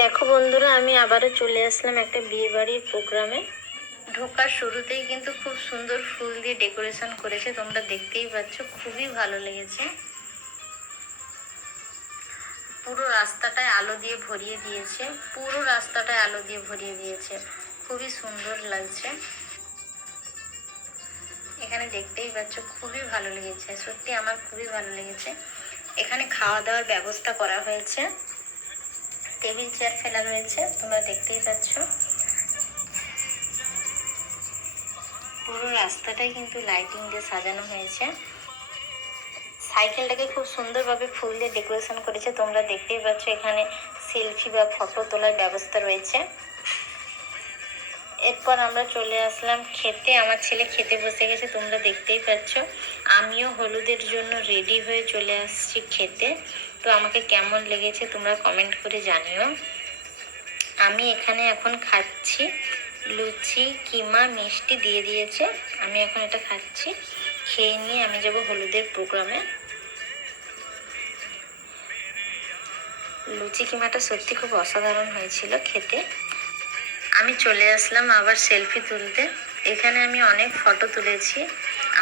দেখো বন্ধুরা, আমি আবারও চলে আসলাম একটা বিয়ে বাড়ির প্রোগ্রামে। ঢোকার শুরুতেই কিন্তু খুব সুন্দর ফুল দিয়ে ডেকোরেশন করেছে, তোমরা দেখতেই পাচ্ছ, খুবই ভালো লেগেছে। পুরো রাস্তাটায় আলো দিয়ে ভরিয়ে দিয়েছে, খুবই সুন্দর লাগছে। এখানে দেখতেই পাচ্ছ, খুবই ভালো লেগেছে, সত্যি আমার খুবই ভালো লেগেছে। এখানে খাওয়া দাওয়ার ব্যবস্থা করা হয়েছে, টেবিল চেয়ার ফেলা রয়েছে, তোমরা দেখতেই পাচ্ছ। পুরো রাস্তাটাই কিন্তু লাইটিং দিয়ে সাজানো হয়েছে। সাইকেলটাকে খুব সুন্দরভাবে ফুল দিয়ে ডেকোরেশন করেছে, তোমরা দেখতেই পাচ্ছ। এখানে সেলফি বা ফটো তোলার ব্যবস্থা রয়েছে। এরপর আমরা চলে আসলাম খেতে। আমার ছেলে খেতে বসে গেছে, তোমরা দেখতেই পাচ্ছ। আমিও হলুদের জন্য রেডি হয়ে চলে আসছি খেতে। তো আমাকে কেমন লেগেছে তোমরা কমেন্ট করে জানিও। আমি এখানে এখন খাচ্ছি লুচি, কিমা, মিষ্টি দিয়ে দিয়েছে। আমি এখন এটা খাচ্ছি, খেয়ে নিয়ে আমি যাব হলুদের প্রোগ্রামে। লুচি কিমাটা সত্যি খুব অসাধারণ হয়েছিল খেতে। আমি চলে আসলাম আবার সেলফি তুলতে। এখানে আমি অনেক ফটো তুলেছি।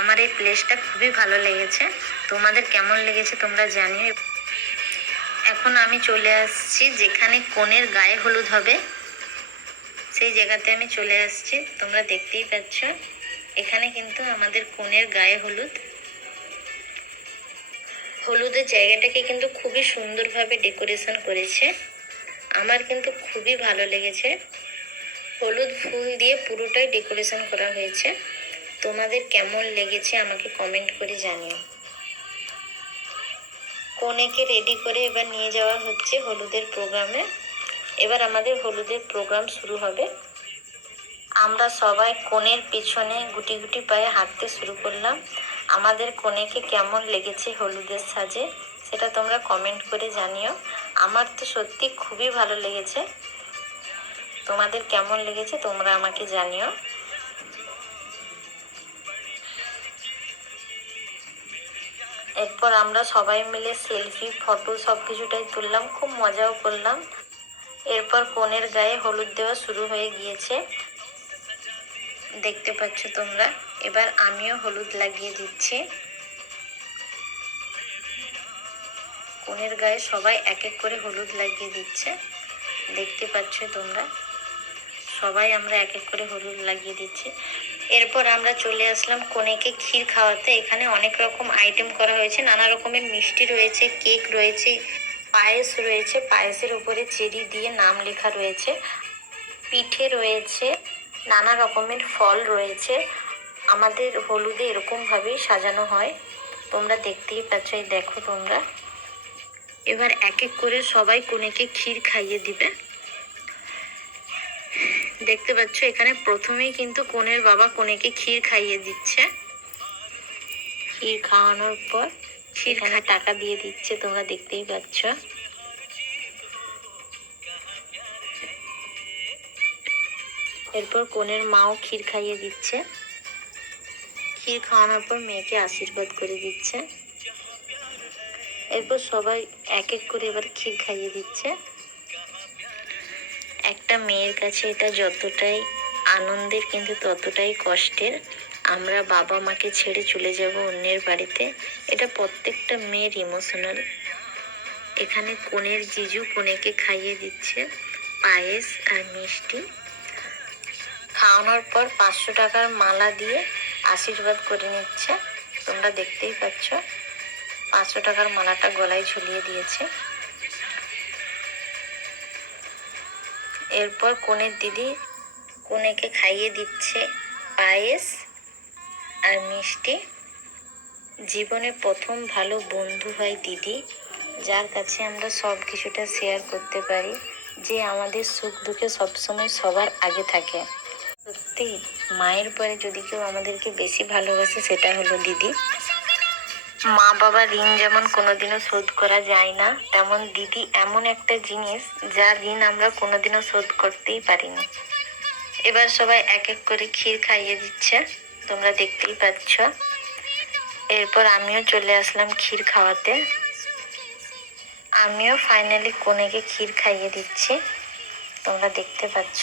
আমার এই প্লেসটা খুবই ভালো লেগেছে, তোমাদের কেমন লেগেছে তোমরা জানিও। এখন আমি চলে আসছি যেখানে কনের গায়ে হলুদ হবে, সেই জায়গাতে আমি চলে আসছি। তোমরা দেখতেই পাচ্ছ, এখানে কিন্তু আমাদের কনের গায়ে হলুদের জায়গাটাকে কিন্তু খুবই সুন্দরভাবে ডেকোরেশন করেছে। আমার কিন্তু খুবই ভালো লেগেছে। হলুদ ফুল দিয়ে পুরোটাই ডেকোরেশন করা হয়েছে। তোমাদের কেমন লেগেছে আমাকে কমেন্ট করে জানিও। কনেকে রেডি করে এবার নিয়ে যাওয়া হচ্ছে হলুদের প্রোগ্রামে। এবার আমাদের হলুদের প্রোগ্রাম শুরু হবে। আমরা সবাই কনের পিছনে গুটি গুটি পায়ে হাঁটতে শুরু করলাম। আমাদের কনেকে কেমন লেগেছে হলুদের সাজে সেটা তোমরা কমেন্ট করে জানিও। আমার তো সত্যি খুবই ভালো লেগেছে, তোমাদের কেমন লেগেছে তোমরা আমাকে জানিও। এরপর আমরা সবাই মিলে সেলফি, ফটো সব কিছুটাই তুললাম, খুব মজাও করলাম। এরপর কনের গায়ে হলুদ দেওয়া শুরু হয়ে গিয়েছে, দেখতে পাচ্ছ তোমরা। এবার আমিও হলুদ লাগিয়ে দিচ্ছি। কনের গায়ে সবাই এক এক করে হলুদ লাগিয়ে দিচ্ছে, দেখতে পাচ্ছ তোমরা। সবাই আমরা এক এক করে হলুদ লাগিয়ে দিচ্ছি। এরপর আমরা চলে আসলাম কনেকে ক্ষীর খাওয়াতে। এখানে অনেক রকম আইটেম করা হয়েছে, নানা রকমের মিষ্টি রয়েছে, কেক রয়েছে, পায়েস রয়েছে। পায়েসের উপরে চেরি দিয়ে নাম লেখা রয়েছে, পিঠে রয়েছে, নানা রকমের ফল রয়েছে। আমাদের হলুদে এরকমভাবেই সাজানো হয়, তোমরা দেখতেই পাচ্ছ। এই দেখো তোমরা। এবার এক এক করে সবাই কনেকে ক্ষীর খাইয়ে দিবে, দেখতে পাচ্ছ। এখানে প্রথমেই কিন্তু কনের বাবা কনেকে ক্ষীর খাইয়ে দিচ্ছে। ক্ষীর খাওয়ানোর পর এখানে টাকা দিয়ে দিচ্ছে, তোমরা দেখতেই পাচ্ছ। এরপর কনের মাও ক্ষীর খাইয়ে দিচ্ছে। ক্ষীর খাওয়ানোর পর মেয়েকে আশীর্বাদ করে দিচ্ছে। এরপর সবাই এক এক করে এবার ক্ষীর খাইয়ে দিচ্ছে। একটা মেয়ের কাছে এটা যতটাই আনন্দের কিন্তু ততটাই কষ্টের। আমরা বাবা মাকে ছেড়ে চলে যাব অন্যের বাড়িতে, এটা প্রত্যেকটা মেয়ের ইমোশনাল। এখানে কনের জিজু কনেকে খাইয়ে দিচ্ছে পায়েস আর মিষ্টি। খাওয়ানোর পর 500 টাকার মালা দিয়ে আশীর্বাদ করে নিচ্ছে, তোমরা দেখতেই পাচ্ছ। 500 টাকার মালাটা গলায় ঝুলিয়ে দিয়েছে। এরপর কনের দিদি কনেকে খাইয়ে দিচ্ছে পায়েস আর মিষ্টি। জীবনে প্রথম ভালো বন্ধু হয় দিদি, যার কাছে আমরা সব কিছুটা শেয়ার করতে পারি, যে আমাদের সুখ দুঃখে সবসময় সবার আগে থাকে। সত্যি মায়ের পরে যদি কেউ আমাদেরকে বেশি ভালোবাসে সেটা হলো দিদি। মা বাবার ঋণ যেমন কোনোদিনও শোধ করা যায় না, তেমন দিদি এমন একটা জিনিস যার ঋণ আমরা কোনোদিনও শোধ করতেই পারিনি। এবার সবাই এক এক করে ক্ষীর খাইয়ে দিচ্ছে, তোমরা দেখতেই পাচ্ছ। এরপর আমিও চলে আসলাম ক্ষীর খাওয়াতে। আমিও ফাইনালি কনেকে ক্ষীর খাইয়ে দিচ্ছি। তোমরা দেখতে পাচ্ছ।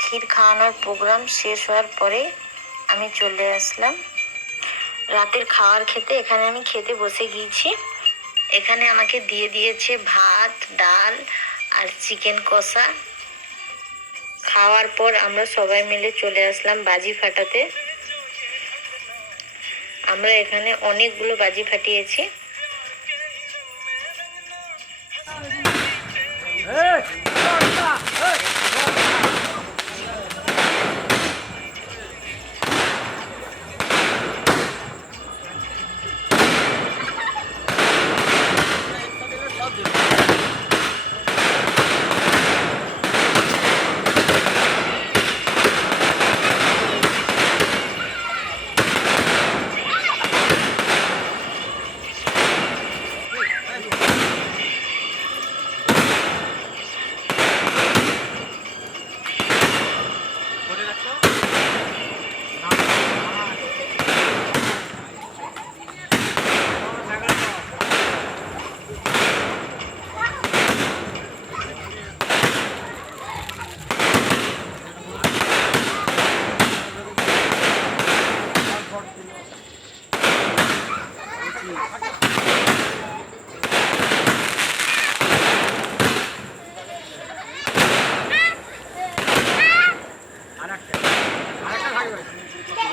ক্ষীর খাওয়ানোর প্রোগ্রাম শেষ হওয়ার পরে আমি চলে আসলাম রাতের খাবার খেতে। এখানে আমি খেতে বসে গিয়েছি। এখানে আমাকে দিয়ে দিয়েছে ভাত, ডাল আর চিকেন কষা। খাওয়ার পর আমরা সবাই মিলে চলে আসলাম বাজি ফাটাতে। আমরা এখানে অনেকগুলো বাজি ফাটিয়েছি।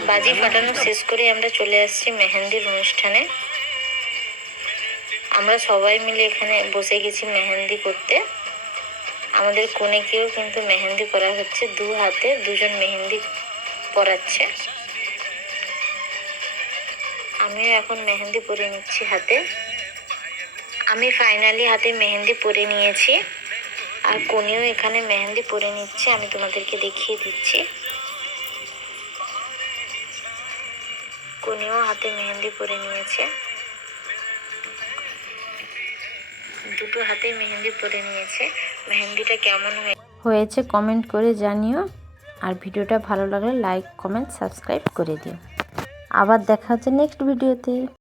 বাজি ফাটানো শেষ করে আমরা চলে আসছি মেহেন্দির অনুষ্ঠানে। আমরা সবাই মিলে এখানে বসে গেছি মেহেন্দি করতে। আমাদের কনেকেও কিন্তু মেহেন্দি করা হচ্ছে, 2 হাতে 2 জন মেহেন্দি পরাচ্ছে। আমিও এখন মেহেন্দি পরে নিচ্ছি হাতে। আমি ফাইনালি হাতে মেহেন্দি পরে নিয়েছি, আর কনেও এখানে মেহেন্দি পরে নিচ্ছে। আমি তোমাদেরকে দেখিয়ে দিচ্ছি। কনেও হাতে মেহেন্দি পরে নিয়েছে, দুটো হাতে মেহেন্দি পরে নিয়েছে। মেহেন্দিটা কেমন হয়েছে কমেন্ট করে জানিও, আর ভিডিওটা ভালো লাগলে লাইক, কমেন্ট, সাবস্ক্রাইব করে দিও। আবার দেখা হচ্ছে নেক্সট ভিডিওতে।